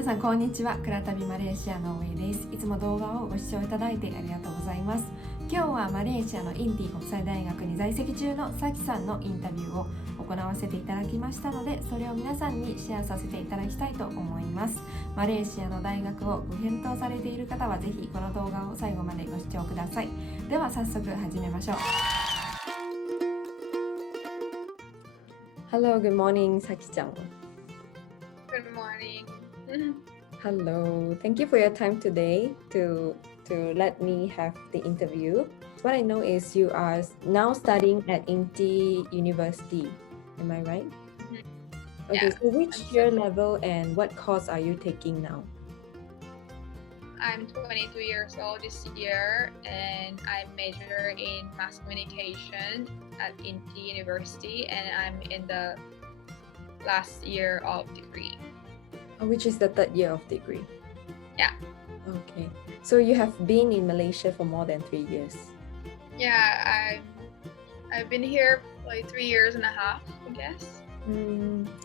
皆さんこんにちは。くらたびマレーシアの上です。いつも動画をご視聴いただいてありがとうございます。今日はマレーシアのインティ国際大学に在籍中のさきさんのインタビューを行わせていただきましたので、それを皆さんにシェアさせていただきたいと思います。マレーシアの大学をご検討されている方はぜひこの動画を最後までご視聴ください。では早速始めましょう。Hello, good morning, さきちゃん。Good morning. Hello, thank you for your time today to let me have the interview. What I know is you are now studying at Inti University. Am I right? Mm-hmm. Okay, Yeah, so which year level and what course are you taking now? I'm 22 years old this year and I major in mass communication at Inti University and I'm in the last year of degree. Which is the third year of degree? Yeah. Okay, so you have been in Malaysia for more than 3 years? Yeah, I've been here like 3 years and a half, I guess.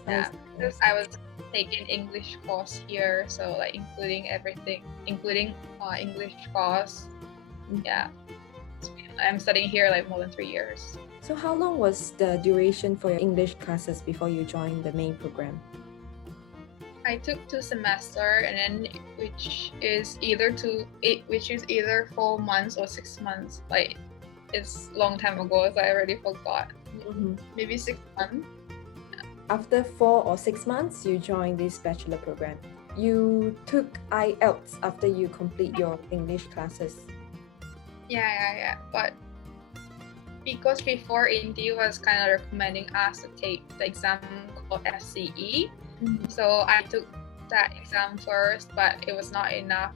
Yeah, because I was taking English course here, so like including everything, including English course. Yeah, I'm studying here like more than 3 years. So how long was the duration for your English classes before you joined the main program? I took 2 semesters, and then which is either 4 months or 6 months. Like it's a long time ago, so I already forgot. Maybe 6 months. After 4 or 6 months, you joined this bachelor program. You took IELTS after you complete your English classes. Yeah. But because before Inti was kind of recommending us to take the exam called FCE, so I took that exam first, but it was not enough.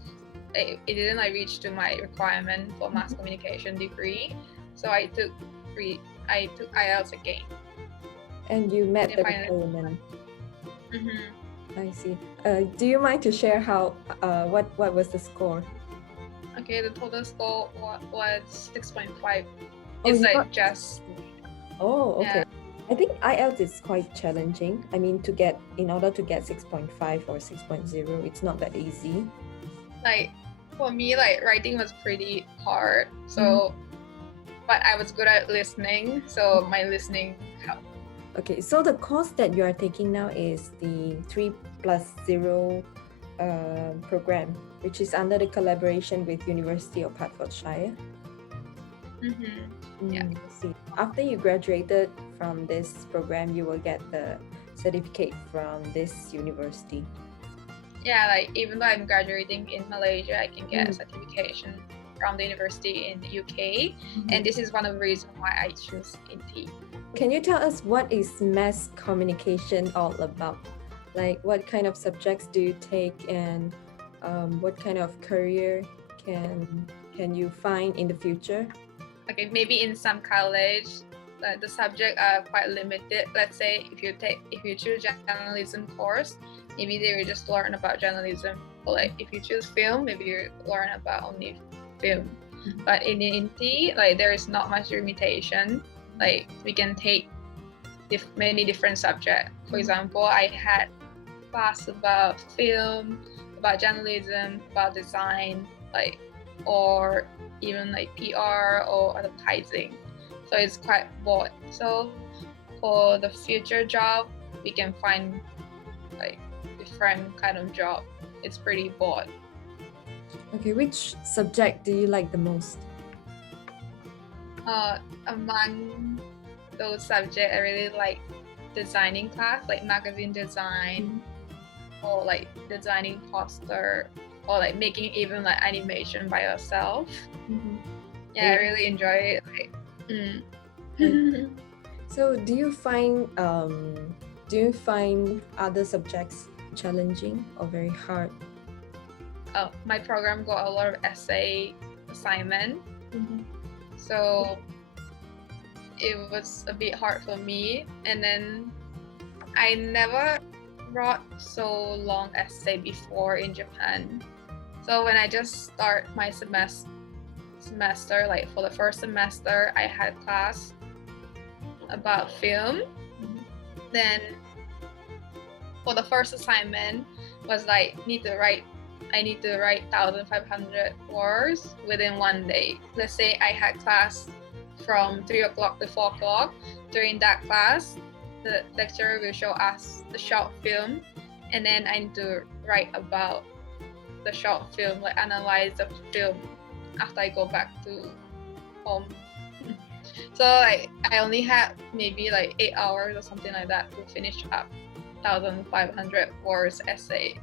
It didn't like reach to my requirement for mass communication degree, so I took IELTS again. And you met the requirement. I see. Do you mind to share what was the score? Okay, the total score was 6.5. It's like just. Oh, okay. Yeah. I think IELTS is quite challenging. I mean, in order to get 6.5 or 6.0, it's not that easy. Like for me, like writing was pretty hard. So, but I was good at listening, so my listening helped. Okay, so the course that you are taking now is the 3+0 program, which is under the collaboration with University of Hertfordshire. Yeah. See. After you graduated from this program, you will get the certificate from this university. Yeah, like even though I'm graduating in Malaysia, I can get a certification from the university in the UK, and this is one of the reasons why I choose Inti. Can you tell us what is mass communication all about? Like what kind of subjects do you take, and what kind of career can you find in the future? Okay, maybe in some college, the subjects are quite limited. Let's say if you choose journalism course, maybe they will just learn about journalism. Or like if you choose film, maybe you learn about only film. But in Inti, like there is not much limitation. Like we can take many different subjects. For example, I had class about film, about journalism, about design, or even like PR or advertising. So it's quite broad. So for the future job, we can find like different kind of job. It's pretty broad. Okay, which subject do you like the most? Among those subjects, I really like designing class, like magazine design, or like designing poster, or like making even like animation by yourself. Yeah, I really enjoy it. So do you find other subjects challenging or very hard? My program got a lot of essay assignment, so it was a bit hard for me. And then I never wrote so long essay before in Japan. So when I just start my semester, like for the first semester, I had class about film. Then for the first assignment, was like I need to write 1,500 words within one day. Let's say I had class from 3 o'clock to 4 o'clock. During that class, the lecturer will show us the short film, and then I need to write about the short film, like analyze the film after I go back to home. So like I only had maybe like 8 hours or something like that to finish up 1,500 words essay.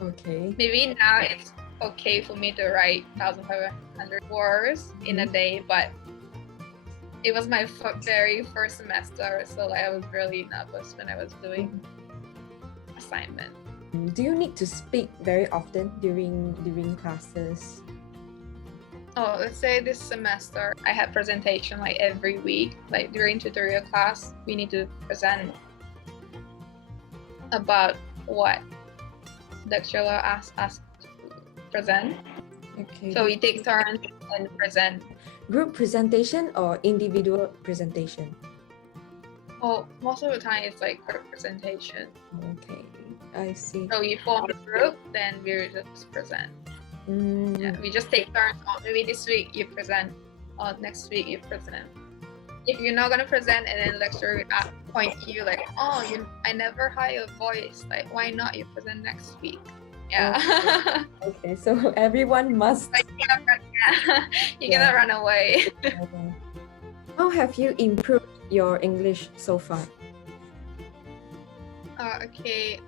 Okay. Maybe now it's okay for me to write 1,500 words in a day, but it was my very first semester, so like, I was really nervous when I was doing assignment. Do you need to speak very often during classes? Oh, let's say this semester I had presentation like every week. Like during tutorial class, we need to present about what the lecturer asked us to present. Okay. So we take turns and present. Group presentation or individual presentation? Oh, most of the time it's like group presentation. Okay, I see. So we form a group, then we just present. Yeah, we just take turns. Oh, maybe this week you present, or next week you present. If you're not gonna present, and then lecturer will point you like, oh, I never heard your voice. Like, why not you present next week? Yeah. Okay, so everyone must. Like, you cannot run away. Okay. How have you improved your English so far? Okay.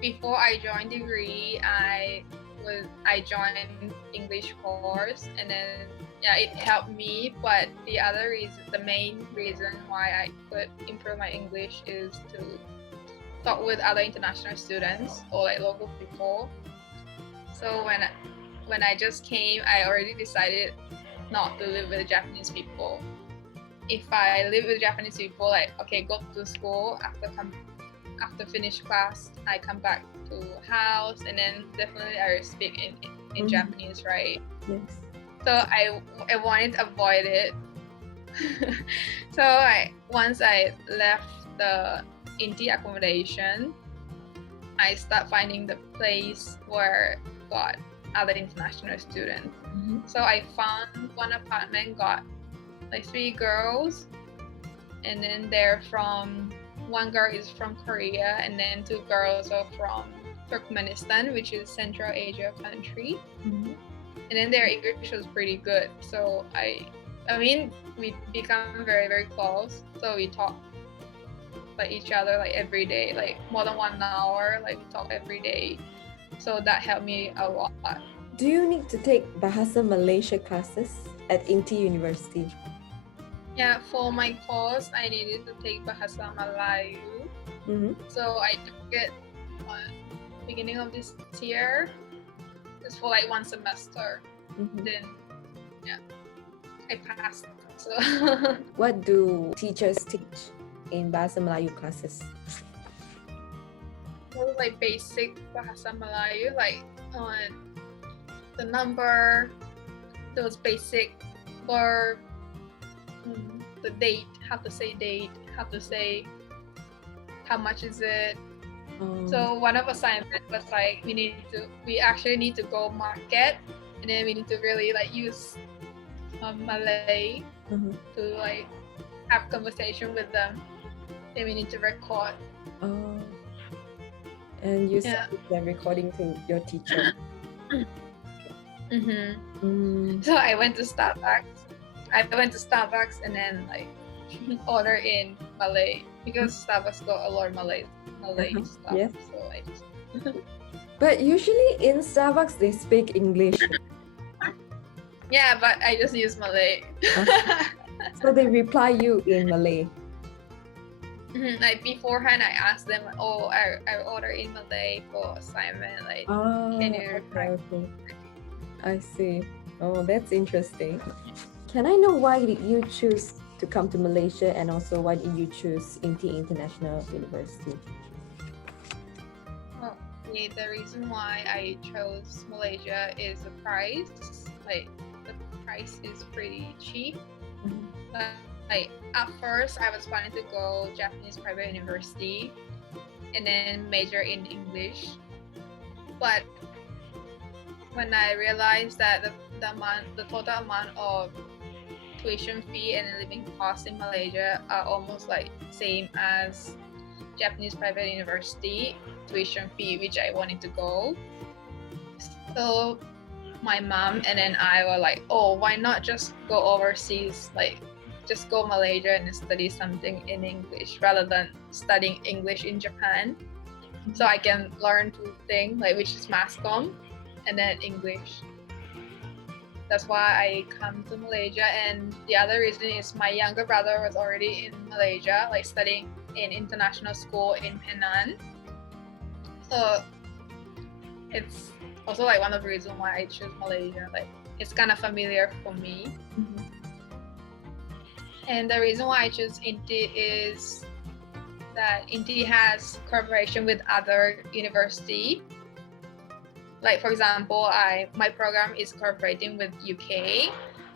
Before I joined degree, I joined English course, and then yeah, it helped me. But the main reason why I could improve my English is to talk with other international students or like local people. So when I just came, I already decided not to live with Japanese people. If I live with Japanese people, like okay, go to school after finish class, I come back to house, and then definitely I will speak in Japanese, right? Yes. So I wanted to avoid it. So once I left the Inti accommodation, I start finding the place where got other international students. So I found one apartment got like 3 girls, and then one girl is from Korea, and then 2 girls are from Turkmenistan, which is Central Asia country. And then their English was pretty good. So I mean, we become very, very close. So we talk like each other like every day, like more than 1 hour, like we talk every day. So that helped me a lot. Do you need to take Bahasa Malaysia classes at Inti University? Yeah, for my course, I needed to take Bahasa Melayu. So I took it beginning of this year. It's for like 1 semester. Then yeah, I passed. So What do teachers teach in Bahasa Melayu classes? it was like basic Bahasa Melayu, like the number, those basic verb, the date, how to say date, how to say how much is it. So one of assignment was like we actually need to go market, and then we need to really like use Malay to like have conversation with them. Then we need to record. And you send the recording to your teacher. So I went to Starbucks. And then like order in Malay, because Starbucks got a lot of Malay stuff. Yes. So I just But usually in Starbucks they speak English. yeah, but I just use Malay. So they reply you in Malay. Like beforehand, I asked them, oh, I order in Malay for assignment. Like, can you reply? Okay. I see. Oh, that's interesting. Can I know why did you choose to come to Malaysia, and also why did you choose Inti International University? Well, the reason why I chose Malaysia is the price. Like, the price is pretty cheap. Like at first, I was planning to go Japanese private university, and then major in English. But when I realized that the total amount of tuition fee and living costs in Malaysia are almost like same as Japanese private university tuition fee, which I wanted to go. So my mom and then I were like, oh, why not just go overseas, like just go Malaysia and study something in English rather than studying English in Japan. So I can learn two things, like which is mass comm and then English. That's why I come to Malaysia. And the other reason is my younger brother was already in Malaysia, like studying in international school in Penang. So it's also like one of the reasons why I choose Malaysia. Like it's kind of familiar for me. Mm-hmm. And the reason why I choose Inti is that Inti has cooperation with other university. Like for example, my program is cooperating with UK,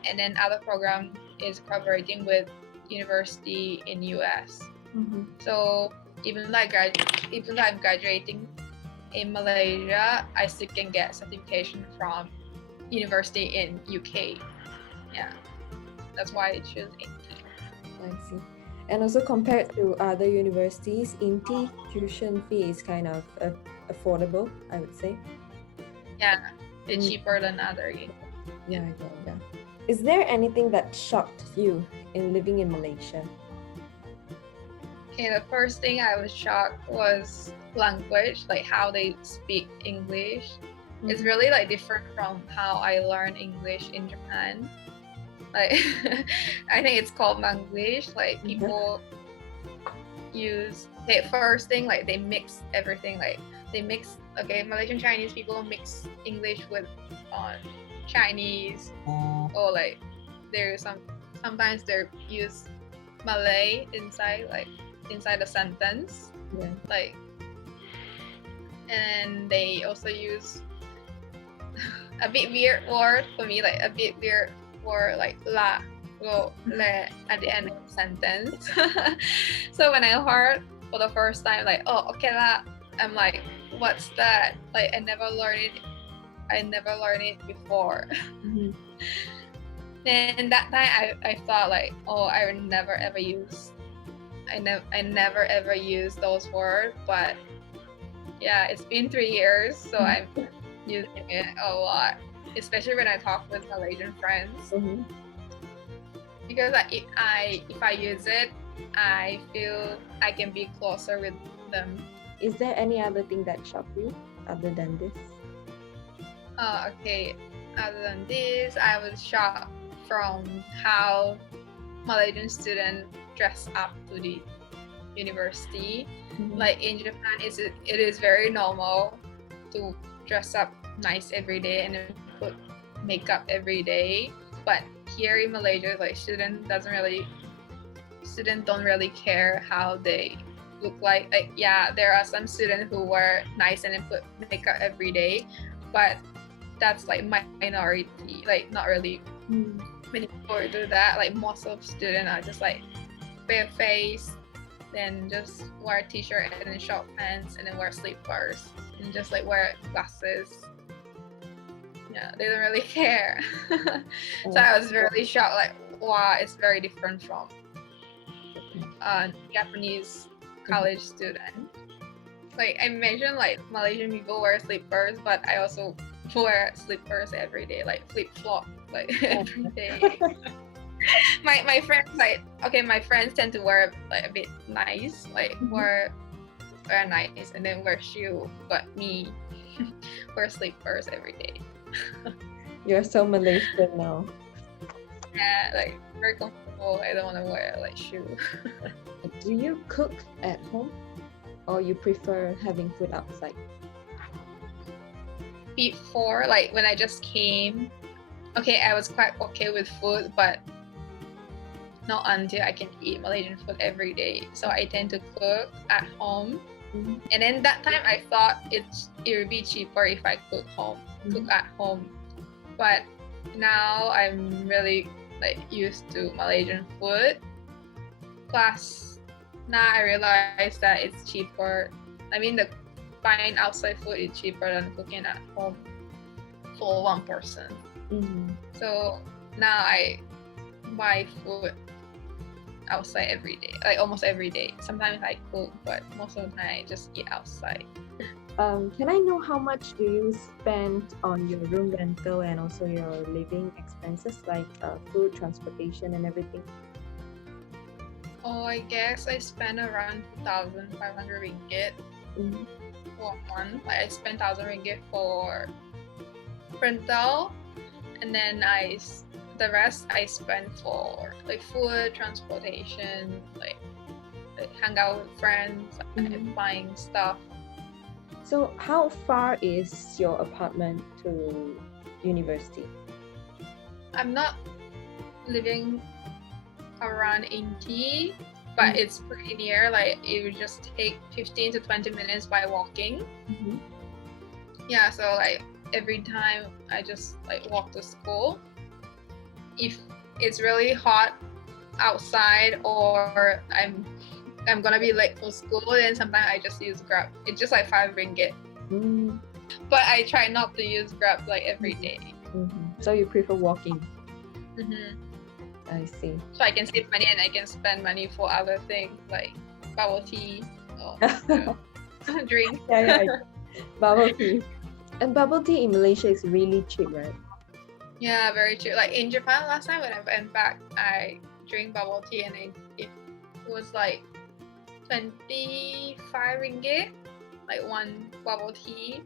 and then other program is cooperating with university in US. Mm-hmm. So even though I'm graduating in Malaysia, I still can get certification from university in UK. Yeah, that's why I choose Inti. I see. And also compared to other universities, Inti tuition fee is kind of affordable, I would say. Yeah, it's cheaper than other universities. Yeah. Is there anything that shocked you in living in Malaysia? Okay, the first thing I was shocked was language, like how they speak English. Mm-hmm. It's really like different from how I learned English in Japan. Like I think it's called Manglish. Like people use first thing, like they mix everything. Like they mix Malaysian Chinese people mix English with Chinese, or like there's sometimes they use Malay inside the sentence. Yeah. Like, and they also use a bit weird word for me, like a bit weird word like la, go, le at the end of the sentence. So when I heard for the first time, like, oh, okay la, I'm like, what's that? Like I never learned it before. Mm-hmm. And that time I thought like, oh, I would never ever use those words. But yeah, it's been 3 years, so I'm using it a lot, especially when I talk with Malaysian friends. Mm-hmm. Because if I use it, I feel I can be closer with them. Is there any other thing that shocked you other than this? Okay. Other than this, I was shocked from how Malaysian students dress up to the university. Mm-hmm. Like in Japan, it is very normal to dress up nice every day and then put makeup every day. But here in Malaysia, like students don't really care how they look like. Like yeah, there are some students who wear nice and then put makeup every day, but that's like minority. Like not really many people do that. Like most of students are just like bare face, then just wear a t-shirt and then short pants and then wear slippers and just like wear glasses. Yeah, they don't really care. So I was really shocked, like wow, it's very different from Japanese college student. Like I mentioned, like Malaysian people wear slippers, but I also wear slippers every day, like flip-flop, like every day. My friends my friends tend to wear like a bit nice, like wear nice and then wear shoe, but me wear slippers every day. You're so Malaysian now. Yeah, like very comfortable. I don't want to wear like shoe. Do you cook at home or you prefer having food outside? Before, like when I just came, I was quite okay with food, but not until I can eat Malaysian food every day. So I tend to cook at home. Mm-hmm. And then that time I thought it would be cheaper if I cook at home. But now I'm really like used to Malaysian food. Plus now I realized that it's cheaper I mean, the buying outside food is cheaper than cooking at home for one person. So now I buy food outside every day, like almost every day. Sometimes I cook, but most of the time I just eat outside. Can I know how much do you spend on your room rental and also your living expenses like food, transportation, and everything? Oh, I guess I spend around 2,500 ringgit for a month. Like I spend 1,000 ringgit for rental, and then the rest I spend for like food, transportation, like hang out with friends, and buying stuff. So how far is your apartment to university? I'm not living around Inti, but it's pretty near. Like it would just take 15 to 20 minutes by walking. Yeah, so like every time I just like walk to school. If it's really hot outside or I'm gonna be late for school, then sometimes I just use Grab. It's just like 5 ringgit. But I try not to use Grab like every day. So you prefer walking? I see. So I can save money and I can spend money for other things like bubble tea or drink. Yeah. Bubble tea. And bubble tea in Malaysia is really cheap, right? Yeah, very cheap. Like in Japan, last time when I went back, I drink bubble tea and it was like 25 ringgit, like one bubble tea.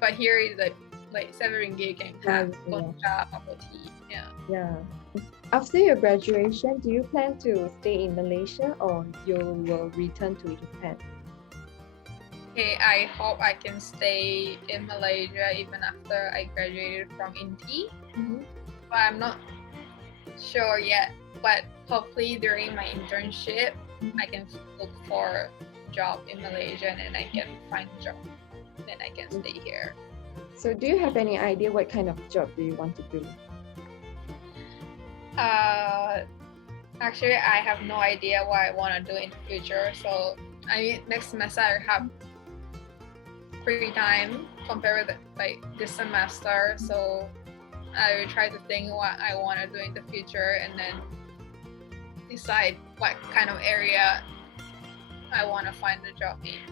But here is like 7 ringgit you can have matcha bubble tea. Yeah. After your graduation, do you plan to stay in Malaysia or you will return to Japan? Okay, I hope I can stay in Malaysia even after I graduated from Inti. But I'm not sure yet. But hopefully during my internship, I can look for a job in Malaysia and then I can find a job. Then I can stay here. So do you have any idea what kind of job do you want to do? Actually, I have no idea what I want to do in the future. So next semester I have free time compared with like this semester. So I will try to think what I want to do in the future and then decide what kind of area I want to find a job in.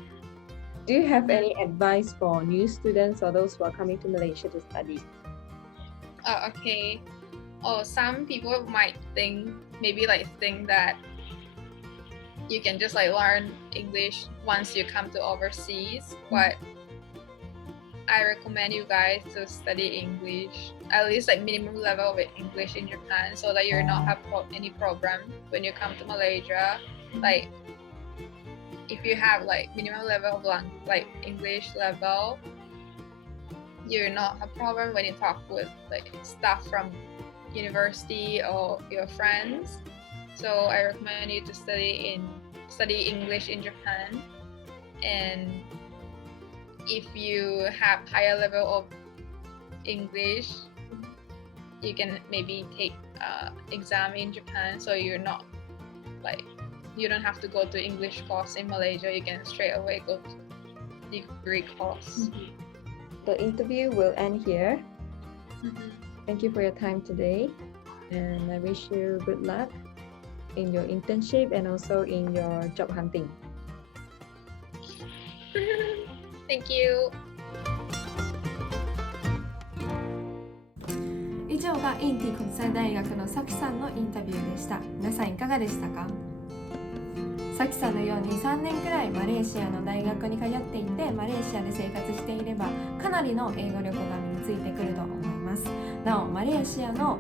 Do you have any advice for new students or those who are coming to Malaysia to study? Okay. Some people might think that you can just like learn English once you come to overseas, but I recommend you guys to study English, at least like minimum level of English in Japan, so that you're not have any problem when you come to Malaysia. Like if you have like minimum level of like English level, you're not a problem when you talk with like staff from university or your friends. So I recommend you to study English in Japan. And if you have higher level of English, you can maybe take exam in Japan, so you don't have to go to English course in Malaysia. You can straight away go to degree course. The interview will end here. Thank you for your time today, and I wish you good luck in your internship and also in your job hunting. Thank you. 以上がインティ国際大学のさきさんのインタビューでした。皆さんいかがでしたか？さきさんのように3年くらいマレーシアの大学に通っていて、マレーシアで生活していればかなりの英語力が身についてくると思います。なおマレーシアの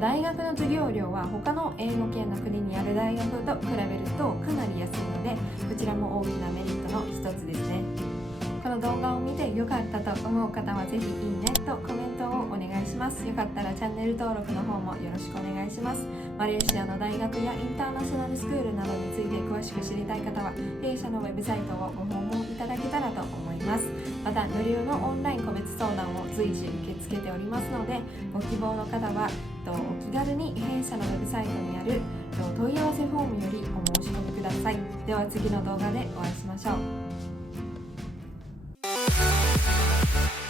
大学の授業料は他の英語圏の国にある大学と比べるとかなり安いので、こちらも大きなメリットの一つですね。この動画を見て良かったと思う方はぜひいいねとコメントをお願いします。よかったらチャンネル登録の方もよろしくお願いします。マレーシアの大学やインターナショナルスクールなどについて詳しく知りたい方は弊社のウェブサイトをご訪問いただけたらと思います。また無料のオンライン個別相談を随時受け付けておりますので、ご希望の方はお気軽に弊社のウェブサイトにある問い合わせフォームよりお申し込みください。では次の動画でお会いしましょう。す。